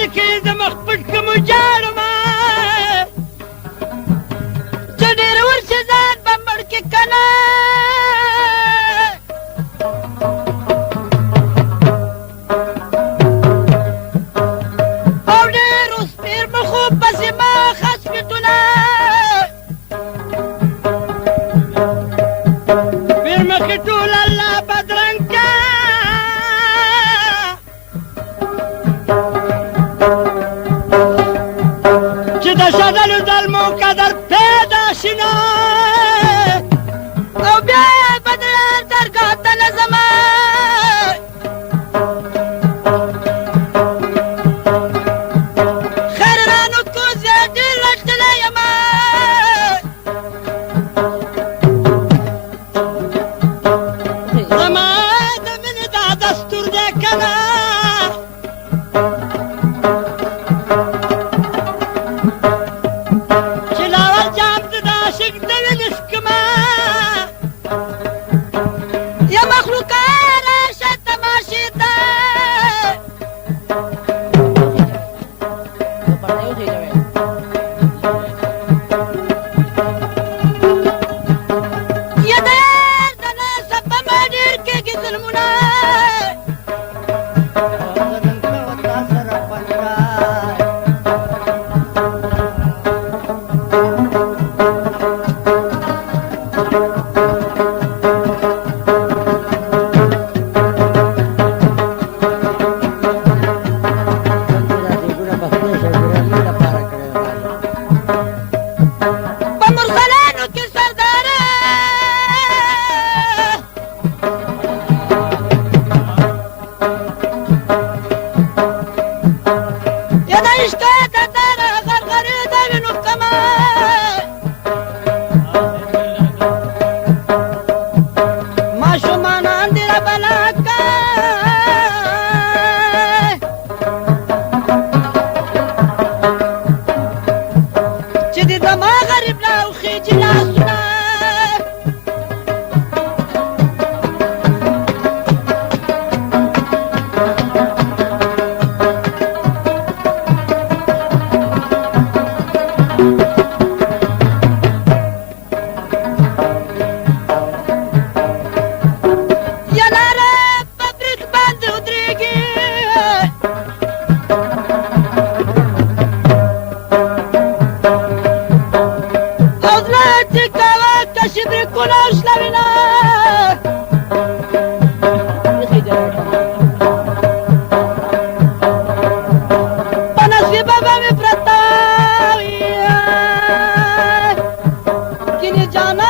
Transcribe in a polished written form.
حال کې زمخ پټ کوم جاړما چې ډېر ورشه ځان به مړ کې کنه او ډېر اوس تېر مه خوب پسې ما خس پیټونه پېر مخکې ټول الله بدرنګ کا چې د شدلو ظلمو قدر پیدا شینه او بیا یې بدله درګاه ته نه ځمه خیرانو کوزې ډېر لټلی یمه زما د مینې دا دستور دی که نه چې لاول جام د عاشق د وینې څکمه یا مخلوقه راشه تماشې ته یا ډېر د نصب په ما ډېر کېږي ظلمونه په مرسلانو کې سرداره یا د عشقه د داره غرغرې د وینو کمه ماشومان اندېره بلاکه چې د زما غریب نه او خېجي لاسونه یا لاره په برېک باندې ودرېږي او زړه چې کوه کشي برېکونه او شلوینه په نصیبه به مې پرته وي ګینې جانه